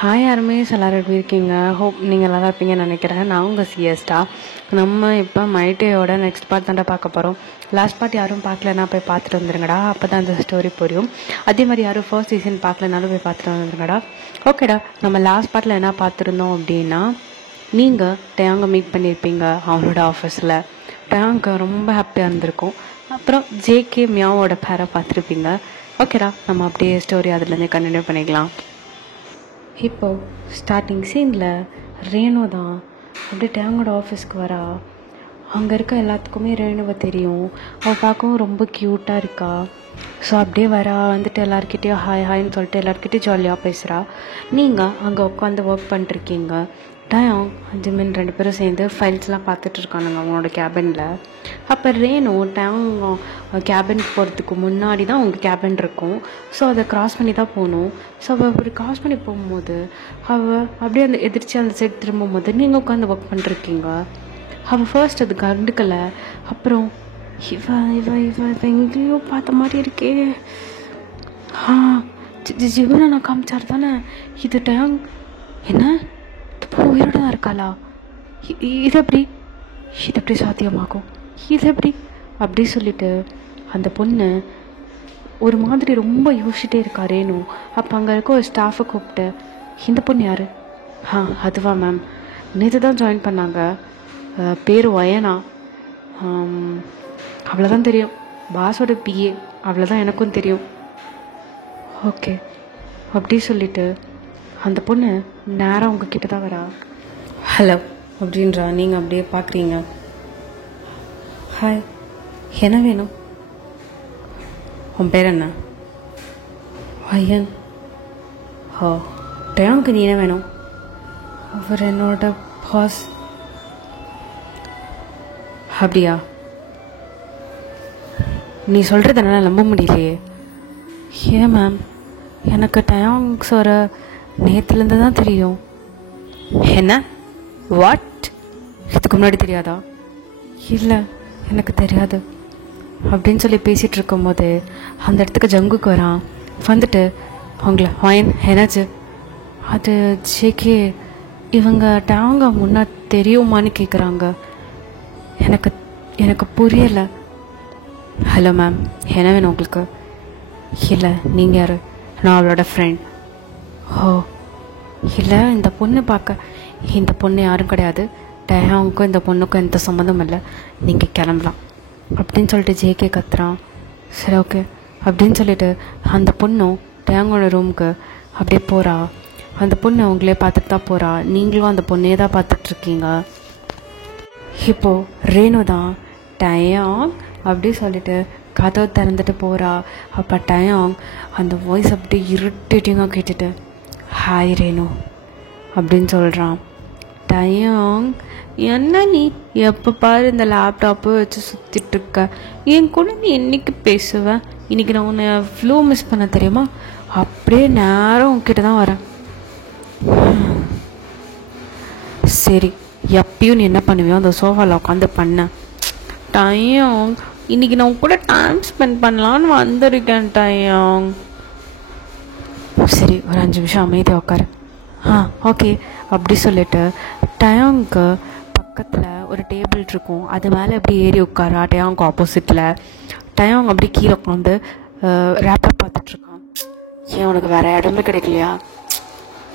Hi armies, எல்லோரும் எப்படி இருக்கீங்க? ஹோப் நீங்கள் நல்லா இருப்பீங்கன்னு நினைக்கிறேன். நான் உங்கள் சிஎஸ்டா. நம்ம இப்போ மைட்டேயோட நெக்ஸ்ட் பார்ட் தாண்டா பார்க்க போகிறோம். லாஸ்ட் பார்ட் யாரும் பார்க்கலன்னா போய் பார்த்துட்டு வந்துருங்கடா, அப்போ தான் அந்த ஸ்டோரி புரியும். அதே மாதிரி யாரும் ஃபர்ஸ்ட் சீசன் பார்க்கலனாலும் போய் பார்த்துட்டு வந்துருங்கடா. ஓகேடா, நம்ம லாஸ்ட் பார்ட்டில் என்ன பார்த்துருந்தோம் அப்படின்னா, நீங்கள் டேங்கை மீட் பண்ணியிருப்பீங்க அவனோட ஆஃபீஸில். டேங்க் ரொம்ப ஹாப்பியாக இருந்திருக்கும். அப்புறம் ஜேகே மியாவோட பேரை பார்த்துருப்பீங்க. ஓகேடா, நம்ம அப்படியே ஸ்டோரி அதுலேருந்து கண்டினியூ பண்ணிக்கலாம். இப்போ ஸ்டார்டிங் சீனில் ரேணு தான் அப்படியே டேங்கோட ஆஃபீஸ்க்கு வரா. அங்கே இருக்க எல்லாத்துக்குமே ரேணுவை தெரியும். அவள் பார்க்கவும் ரொம்ப க்யூட்டாக இருக்கா. ஸோ அப்படியே வரா, வந்துட்டு எல்லாருக்கிட்டேயும் ஹாய்ன்னு சொல்லிட்டு எல்லாருக்கிட்டையும் ஜாலியாக பேசுகிறா. நீங்கள் அங்கே உட்காந்து ஒர்க் பண்ணிருக்கீங்க. டயம் ஜிமின் 2 பேரும் சேர்ந்து ஃபைல்ஸ்லாம் பார்த்துட்ருக்கானுங்க அவனோட கேபினில். அப்போ ரேணு டயம் கேபினுக்கு போகிறதுக்கு முன்னாடி தான் உங்கள் கேபின் இருக்கும். ஸோ அதை க்ராஸ் பண்ணி தான் போகணும். ஸோ அவள் அப்படி க்ராஸ் பண்ணி போகும்போது அவள் அப்படியே அந்த எதிர்த்து அந்த சைட் திரும்பும்போது நீங்கள் உட்காந்து ஒர்க் பண்ணிருக்கீங்க. அவள் ஃபர்ஸ்ட் அது கண்டுக்கலை. அப்புறம் இவ இவ இவ இவ எங்கேயோ பார்த்த மாதிரி இருக்கே. ஜிவனை நான் காமிச்சார் தானே இது டயம். என்ன உயிரோட தான் இருக்காளா? இது எப்படி சாத்தியமாகும்? இது எப்படி அப்படி சொல்லிட்டு அந்த பொண்ணு ஒரு மாதிரி ரொம்ப யோசிச்சுட்டே இருக்கா ரேணு. அப்போ அங்கே இருக்க ஒரு ஸ்டாஃபை கூப்பிட்டு, இந்த பொண்ணு யார்? அதுவா மேம், நேற்று தான் ஜாயின் பண்ணாங்க, பேர் வயனா, அவ்வளோதான் தெரியும், பாஸோட பிஏ, அவ்வளோதான் எனக்கும் தெரியும். ஓகே அப்படி சொல்லிட்டு அந்த பொண்ணு நேராக உங்ககிட்ட தான் வரா. ஹலோ அப்படின்றா. நீங்கள் அப்படியே பார்க்குறீங்க. ஹாய், என்ன வேணும்? உன் பேர் என்ன? ஐயன். டேங்க்கு நீ என்ன வேணும்? அவர் என்னோட பாஸ். அப்படியா? நீ சொல்கிறது என்னால் நம்ப முடியலையே. ஏன் மேம், எனக்கு டயாங்ஸ் வர நேற்றுலேருந்து தான் தெரியும். என்ன? வாட்? இதுக்கு முன்னாடி தெரியாதா? இல்லை, எனக்கு தெரியாது அப்படின்னு சொல்லி பேசிகிட்டு இருக்கும்போது அந்த இடத்துக்கு ஜங்குக்கு வரான். வந்துட்டு அவங்கள வாயின் என்னாச்சு? அது ஜேகே, இவங்க டேங்க முன்னா தெரியுமான்னு கேட்குறாங்க. எனக்கு புரியலை. ஹலோ மேம், என்ன வேணும் உங்களுக்கு? இல்லை, நீங்கள் யார்? நான் அவளோட ஃப்ரெண்ட். ஓ இல்லை, இந்த பொண்ணு யாரும் கிடையாது. டயாவுக்கும் இந்த பொண்ணுக்கும் எந்த சம்மந்தம் இல்லை, நீங்கள் கிளம்பலாம் அப்படின்னு சொல்லிட்டு ஜேகே கத்துறான். சரி ஓகே அப்படின்னு சொல்லிட்டு அந்த பொண்ணும் டயாங்கோட ரூமுக்கு அப்படியே போகிறா. அந்த பொண்ணு அவங்களே பார்த்துட்டு தான் போகிறா. நீங்களும் அந்த பொண்ணையே தான் பார்த்துட்ருக்கீங்க. இப்போது ரேணு தான் டயாங் அப்படி சொல்லிட்டு கதவை திறந்துட்டு போகிறா. அப்போ டயாங் அந்த வாய்ஸ் அப்படி இரிட்டேட்டிங்காக கேட்டுட்டு, ஹாய் ரேணு அப்படின்னு சொல்கிறான். டயாங், என்ன நீ எப்போ பாரு இந்த லேப்டாப்பு வச்சு சுற்றிட்டுருக்க? என் கூட நீ என்னைக்கு பேசுவேன்? இன்றைக்கி நான் உன்னை எவ்வளோ மிஸ் பண்ண தெரியுமா? அப்படியே நேரம் உன்கிட்ட தான் வரேன். சரி, எப்பயும் நீ என்ன பண்ணுவியோ அந்த சோஃபாவில் உட்காந்து பண்ண. டயாங், இன்றைக்கி நான் உன் கூட டைம் ஸ்பெண்ட் பண்ணலான்னு வந்திருக்கேன் டயாங். சரி, ஒரு 5 நிமிஷம் அமைதியாக உட்காரு. ஓகே அப்படி சொல்லிட்டு டயாங்க்கு பக்கத்தில் ஒரு டேபிள் இருக்கும். அது மேலே அப்படி ஏறி உட்காரா. டயாங்க்கு ஆப்போசிட்டில் டயாங் அப்படி கீழே உட்காந்து ரேப்பர் பார்த்துட்ருக்கான். ஏன் உனக்கு வேறு இடமே கிடைக்கலையா?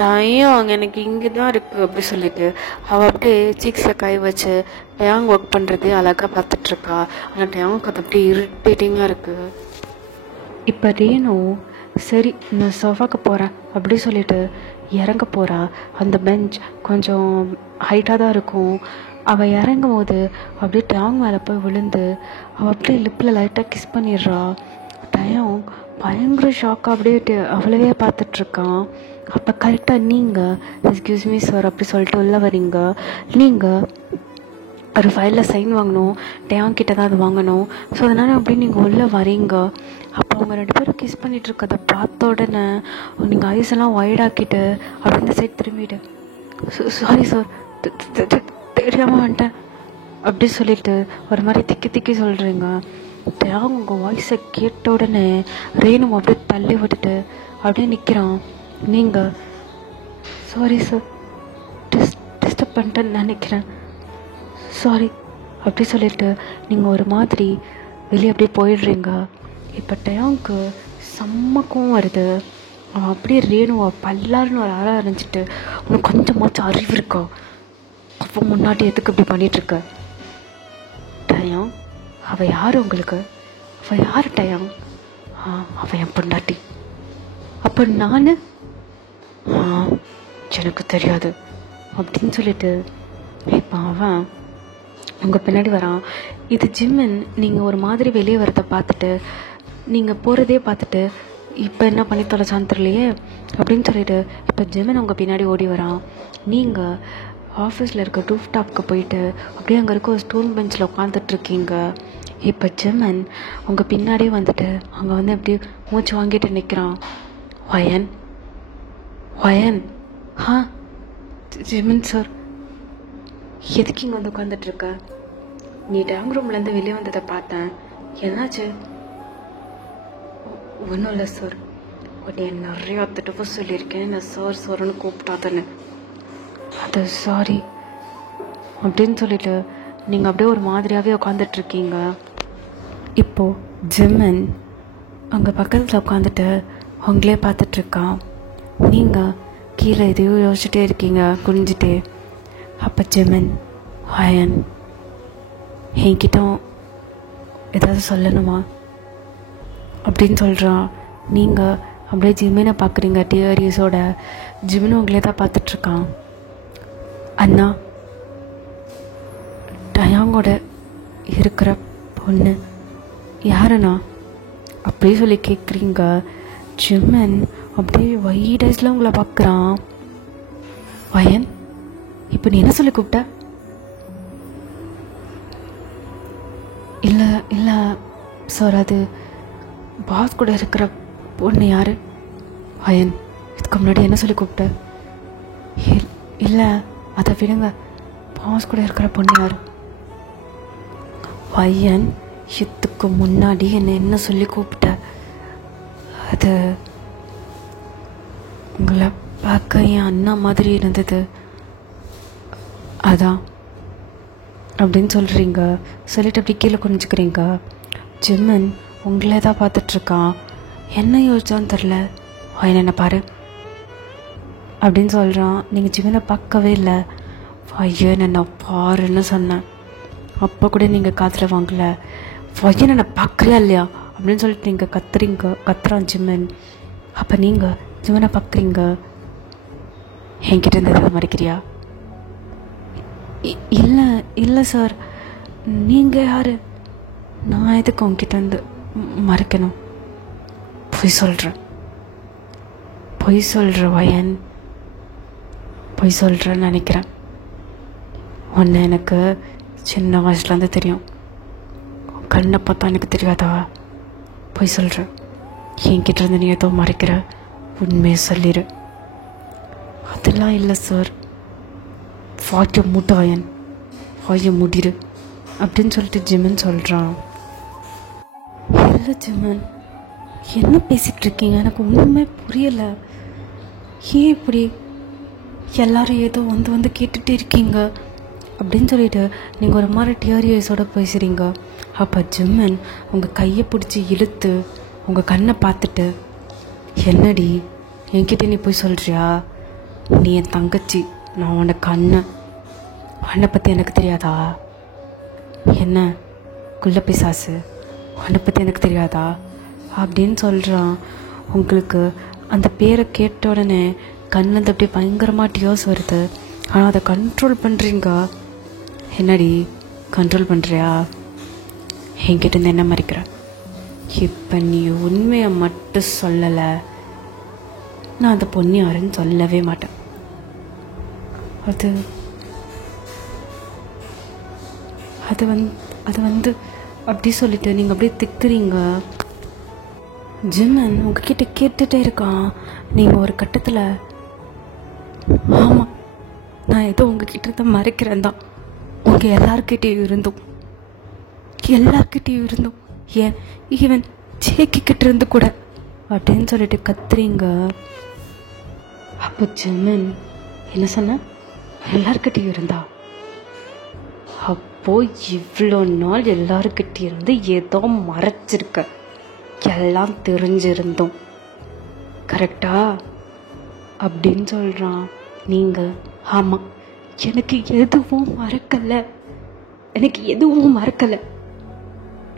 டயாங், எனக்கு இங்கே தான் இருக்குது அப்படி சொல்லிட்டு அவள் அப்படியே சீக்ஸில் கை வச்சு டயாங் ஒர்க் பண்ணுறது அழகாக பார்த்துட்ருக்கா. ஆனால் டயாங்க்கு அது அப்படியே இரிட்டேட்டிங்காக இருக்குது. இப்போ ரேணு சரி நான் சோஃபாக்கு போகிறேன் அப்படி சொல்லிட்டு இறங்க போகிறா. அந்த பெஞ்ச் கொஞ்சம் ஹைட்டாக தான் இருக்கும். அவள் இறங்கும் போது அப்படியே டயாங் மேலே போய் விழுந்து அவள் அப்படியே லிப்பில் லைட்டாக கிஸ் பண்ணிடுறா. டயாங் பயங்கர ஷாக்காக அப்படியே அவளவே பார்த்துட்ருக்கான். அப்போ கரெக்டாக நீங்கள் எக்ஸ்கியூஸ் மீ சார் அப்படி சொல்லிட்டு உள்ளே வரீங்க. நீங்கள் ஒரு ஃபைலில் சைன் வாங்கணும், டயாங் கிட்ட தான் அது வாங்கணும். ஸோ அதனால் அப்படி நீங்கள் உள்ளே வரீங்க. அப்போ அவங்க 2 பேரும் கிஸ் பண்ணிகிட்டு இருக்கதை பார்த்த உடனே நீங்கள் ஐஸ் எல்லாம் ஒய்டாக்கிட்டு அப்படி இந்த சைட் திரும்பிடு, சாரி சார் தெரியாமல் வந்துட்டேன் அப்படி சொல்லிட்டு ஒரு மாதிரி திக்கி சொல்கிறீங்க. டயாங் உங்கள் வாய்ஸை கேட்ட உடனே ரேணு அப்படியே தள்ளி விட்டுட்டு அப்படியே நிற்கிறான். நீங்கள் சாரி சார், டிஸ்டர்ப் பண்ணிட்டேன்னு நினைக்கிறேன், சாரி அப்படி சொல்லிட்டு நீங்கள் ஒரு மாதிரி வெளியே அப்படியே போயிடுறீங்க. இப்போ டயாங்க்கு செம்மக்கும் வருது. அவன் அப்படியே ரேணுவா பல்லாருன்னு ஒரு ஆளாக இருந்துச்சிட்டு, உனக்கு கொஞ்சமாச்சும் அறிவு இருக்கா? அப்போ முன்னாடி எதுக்கு இப்படி பண்ணிகிட்ருக்க? டயம், அவள் யார் உங்களுக்கு? அவள் யார் டயம்? அவள் என் பொண்டாட்டி. அப்போ நான் எனக்கு தெரியாது அப்படின்னு சொல்லிட்டு இப்போ அவன் உங்கள் பின்னாடி வரான். இது ஜிம்மன். நீங்கள் ஒரு மாதிரி வெளியே வரதை பார்த்துட்டு, நீங்கள் போகிறதே பார்த்துட்டு இப்போ என்ன பண்ணி தொலைச்சான்னு தெரியலையே அப்படின்னு சொல்லிட்டு இப்போ ஜிம்மன் உங்கள் பின்னாடி ஓடி வரான். நீங்கள் ஆஃபீஸில் இருக்க ரூஃப் டாப்க்கு போயிட்டு அப்படியே அங்கே இருக்க ஒரு ஸ்டூல் பெஞ்சில் உட்காந்துட்ருக்கீங்க. இப்போ ஜிம்மன் உங்கள் பின்னாடியே வந்துட்டு அங்கே வந்து அப்படியே மூச்சு வாங்கிட்டு நிற்கிறான். வயன், வயன். ஜிம்மன் சார், எதுக்கு இங்கே வந்து உட்காந்துட்ருக்க? நீ டேங் ரூம்லேருந்து வெளியே வந்ததை பார்த்தேன், என்னாச்சு? ஒன்றும் இல்லை சார், உன்னை நிறையா தடவை சொல்லியிருக்கேன் நான் சார் சார்னு கூப்பிட்டாதன்னு. அது சாரி அப்படின்னு சொல்லிட்டு நீங்கள் அப்படியே ஒரு மாதிரியாகவே உட்காந்துட்ருக்கீங்க. இப்போது ஜிம்மன் அங்கே பக்கத்தில் உட்காந்துட்டு அவங்களே பார்த்துட்ருக்கான். நீங்கள் கீழே எதையோ யோசிச்சுட்டே இருக்கீங்க குனிஞ்சிட்டே. அப்போ ஜிம்மன், வயன் என்கிட்ட ஏதாவது சொல்லணுமா அப்படின்னு சொல்கிறான். நீங்கள் அப்படியே ஜிம்மனை பார்க்குறீங்க டியரிஸோட. ஜிம்மன் உங்களே தான் பார்த்துட்ருக்கான். அண்ணா, டயாங்கோட இருக்கிற பொண்ணு யாருண்ணா அப்படி சொல்லி கேட்குறீங்க. ஜிம்மன் அப்படியே வைடஸில் உங்களை பார்க்குறான். வயன், இப்போ நீ என்ன சொல்லி கூப்பிட்ட? இல்லை சார், அது பாஸ் கூட இருக்கிற பொண்ணு யார்? வயன், இதுக்கு முன்னாடி என்ன சொல்லி கூப்பிட்ட? இல்லை அதை விடுங்க, பாஸ் கூட இருக்கிற பொண்ணு யார்? வயன், இதுக்கு முன்னாடி என்னை என்ன சொல்லி கூப்பிட்ட? அது உங்களை பார்க்க என் அண்ணா மாதிரி இருந்தது, அதான் அப்படின்னு சொல்கிறீங்க. சொல்லிட்டு அப்படி கீழே குனிஞ்சுக்கிறீங்க. ஜிம்மன் உங்களே தான் பார்த்துட்ருக்கான். என்ன யோசிச்சான்னு தெரில. வயன், என்ன பாரு அப்படின்னு சொல்கிறான். நீங்கள் ஜிம்மனை பார்க்கவே இல்லை. வயன், என்ன பாருன்னு சொன்னேன், அப்போ கூட நீங்கள் காதில் வாங்கலை. வயன், என்ன பார்க்கல இல்லையா அப்படின்னு சொல்லிட்டு நீங்கள் கத்துறான் ஜிம்மன். அப்போ நீங்கள் ஜிம்மனை பார்க்குறீங்க. என்கிட்ட இருந்ததை மறைக்கிறியா? இல்லை சார், நீங்கள் யார்? நான் எதுக்கு உங்ககிட்ட வந்து மறைக்கணும்? பொய் சொல்கிற வயன், பொய் சொல்கிறேன்னு நினைக்கிறேன். ஒன்று எனக்கு சின்ன வயசுலேருந்து தெரியும். கண்ணை பார்த்தா எனக்கு தெரியாதா? பொய் சொல்கிற. என்கிட்ட இருந்து நீ ஏதோ மறைக்கிற, உண்மையை சொல்லிடு. அதெல்லாம் இல்லை சார். வாய்க்க மூட்ட வயன், வாய மூடிடு அப்படின்னு சொல்லிட்டு ஜிம்மன் சொல்கிறான். இல்லை ஜிம்மன், என்ன பேசிகிட்டு இருக்கீங்க? எனக்கு ஒன்றுமே புரியலை. ஏன் இப்படி எல்லாரும் ஏதோ வந்து கேட்டுகிட்டே இருக்கீங்க அப்படின்னு சொல்லிட்டு நீங்கள் ஒரு மாதிரி டியரிஸோடு பேசுகிறீங்க. அப்போ ஜிம்மன் உங்கள் கையை பிடிச்சி இழுத்து உங்கள் கண்ணை பார்த்துட்டு, என்னடி என்கிட்ட நீ போய் சொல்கிறியா? நீ என் தங்கச்சி, நான் உனக்கு அண்ணனை பற்றி எனக்கு தெரியாதா? என்ன குள்ள பிசாசு, உன்னை பற்றி எனக்கு தெரியாதா அப்படின்னு சொல்கிறான். உங்களுக்கு அந்த பேரை கேட்ட உடனே கண்ணில் அப்படியே பயங்கரமாக டியோஸ் வருது. ஆனால் அதை கண்ட்ரோல் பண்ணுறீங்க. என்னடி கண்ட்ரோல் பண்ணுறியா? என்கிட்ட இருந்து என்ன மறைக்கிற? இப்போ நீ உண்மையை மட்டும் சொல்லலை, நான் அந்த பொண்ணு யாருன்னு சொல்லவே மாட்டேன். அது வந்து அப்படி சொல்லிட்டு நீங்கள் அப்படியே திக்குறீங்க. ஜிம்மன் உங்ககிட்ட கேட்டுகிட்டே இருக்கான். நீங்கள் ஒரு கட்டத்தில், ஆமாம் நான் ஏதோ உங்ககிட்ட தான் மறைக்கிறேன் தான், உங்கள் எல்லார்கிட்டையும் இருந்தோம், ஏன் ஈவன் ஜேக்கிட்ட இருந்து கூட அப்படின்னு சொல்லிட்டு கத்துறீங்க. அப்போ ஜிமின் என்ன சொன்ன, எல்லார்கிட்டையும் இருந்தா? அப்போ இவ்வளோ நாள் எல்லாருக்கிட்டே இருந்து ஏதோ மறைச்சிருக்க, எல்லாம் தெரிஞ்சிருந்தோம் கரெக்டா அப்படின்னு சொல்கிறான். நீங்கள் ஆமாம், எனக்கு எதுவும் மறக்கலை, எனக்கு எதுவும் மறக்கலை,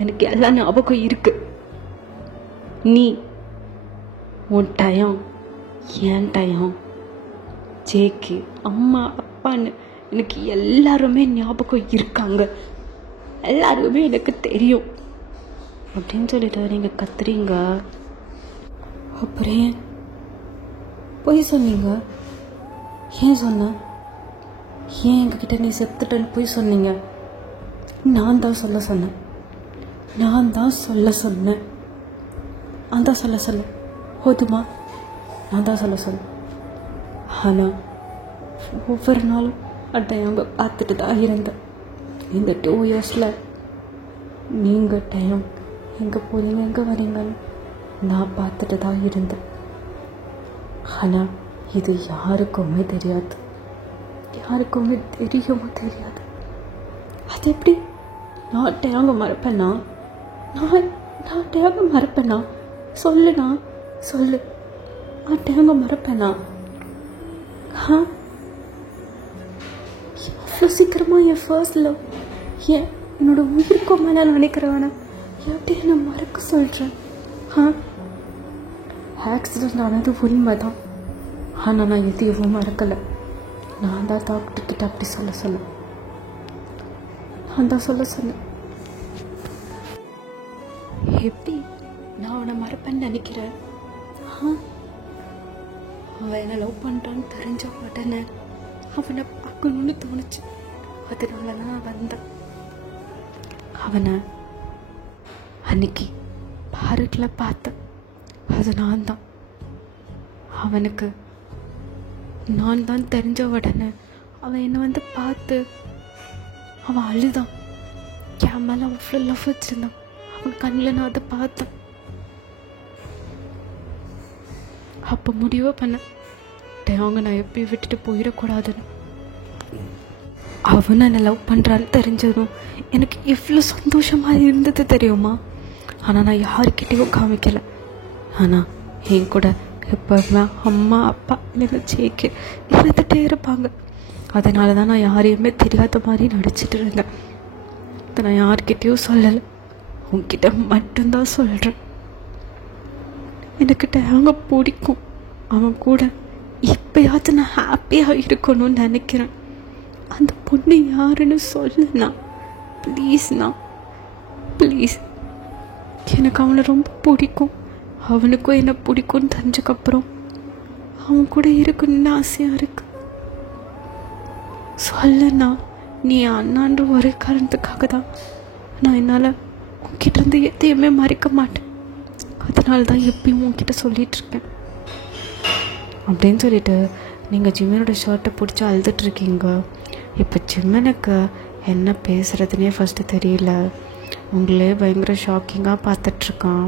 எனக்கு எல்லாம் ஞாபகம் இருக்கு. நீ உன் டயம், என் டயம், ஜேக்கு, அம்மா, அப்பான்னு எனக்கு எல்லாருமே ஞாபகம் இருக்காங்க, எல்லாருமே எனக்கு தெரியும் அப்படின்னு சொல்லிட்டு நீங்கள் கத்துறீங்க. அப்புறம் ஏன் பொய் சொன்னீங்க? ஏன் சொன்ன? ஏன் எங்ககிட்ட நீ செத்துட்டேன்னு பொய் சொன்னீங்க? நான் தான் சொல்ல சொன்னேன், நான் தான் சொல்ல சொன்னேன், நான் தான் சொல்ல சொல்ல போதுமா? நான் தான் சொல்ல சொன்னேன். ஆனால் ஒவ்வொரு நாளும் அட்டையாங்க பார்த்துட்டு தான் இருந்தேன். இந்த 2 இயர்ஸில் நீங்கள் டைம் எங்கே போகிறீங்க, எங்கே வரீங்கன்னு நான் பார்த்துட்டு தான் இருந்தேன். ஆனால் இது யாருக்குமே தெரியாது, யாருக்குமே தெரியுமோ தெரியாது. அது எப்படி? நான் டேங்க மறப்பேண்ணா? நான் டேங்க மறப்பேண்ணா? சொல்லுண்ணா, சொல்லு, நான் டேங்க மறப்பேண்ணா? எவ்வளோ சீக்கிரமாக என் ஃபர்ஸ்ட் லவ், என்னோட உயிருக்கும் மேலே நினைக்கிறவன எப்படி நான் மறக்க சொல்கிறேன்? ஆக்சிடென்ட் ஆனது உண்மை தான், ஆனால் நான் எதையும் மறக்கலை. நான் தான் டாக்டர்கிட்ட அப்படி சொல்ல சொன்னேன், நான் தான் சொல்ல சொன்னேன். எப்படி நான் அவனை மறப்பேன்னு நினைக்கிறேன்? அவன் என்னை லவ் பண்ணுறான்னு தெரிஞ்ச உடனே அவனை பார்க்கணுன்னு தோணுச்சு, அதனால நான் வந்தேன். அவனை அன்னைக்கு பார்க்கில் பார்த்தேன், அது நான் தான். அவனுக்கு நான் தான் தெரிஞ்ச உடனே அவன் என்னை வந்து பார்த்து அவன் அழுதான். என் மேலே அவ்வளோ லவ் வச்சுருந்தான். அவன் கண்ணில் நான் அதை பார்த்தேன். அப்போ முடிவே பண்ணேன், அவங்க நான் எப்படி விட்டுட்டு போயிடக்கூடாதுன்னு. அவன் என்னை லவ் பண்ணுறான்னு தெரிஞ்சதும் எனக்கு எவ்வளோ சந்தோஷமாக இருந்தது தெரியுமா? ஆனால் நான் யாருக்கிட்டேயும் காமிக்கலை. ஆனால் என் கூட எப்போவுமே அம்மா, அப்பா இல்லைங்க ஜேக்கு இருந்துகிட்டே இருப்பாங்க. அதனால தான் நான் யாரையுமே தெரியாத மாதிரி நடிச்சிட்டு இருந்தேன். அதை நான் யார்கிட்டையும் சொல்லலை, உங்ககிட்ட மட்டும்தான் சொல்கிறேன். எனக்கு அவங்க பிடிக்கும், அவன் கூட எப்பயாச்சும் நான் ஹாப்பியாக இருக்கணும்னு நினைக்கிறேன். அந்த பொண்ணு யாருன்னு சொல்லுண்ணா ப்ளீஸ்ண்ணா, ப்ளீஸ். எனக்கு அவனை ரொம்ப பிடிக்கும், அவனுக்கும் என்ன பிடிக்கும்னு தெரிஞ்சக்கப்புறம் அவன் கூட இருக்கணும்னு ஆசையாக இருக்கு. சொல்லுண்ணா, நீ அண்ணான்ற ஒரே காரணத்துக்காக தான் நான் என்னால் உன்கிட்ட இருந்து எதையுமே மறைக்க மாட்டேன். அதனால தான் எப்பயும் உன்கிட்ட சொல்லிகிட்ருக்கேன் அப்படின்னு சொல்லிட்டு நீங்கள் ஜிம்மனோட ஷர்ட்டை பிடிச்சி அழுதுட்ருக்கீங்க. இப்போ ஜிம்மனுக்கு என்ன பேசுகிறதுனே ஃபஸ்ட்டு தெரியல, உங்களே பயங்கர ஷாக்கிங்காக பார்த்துட்ருக்கான்.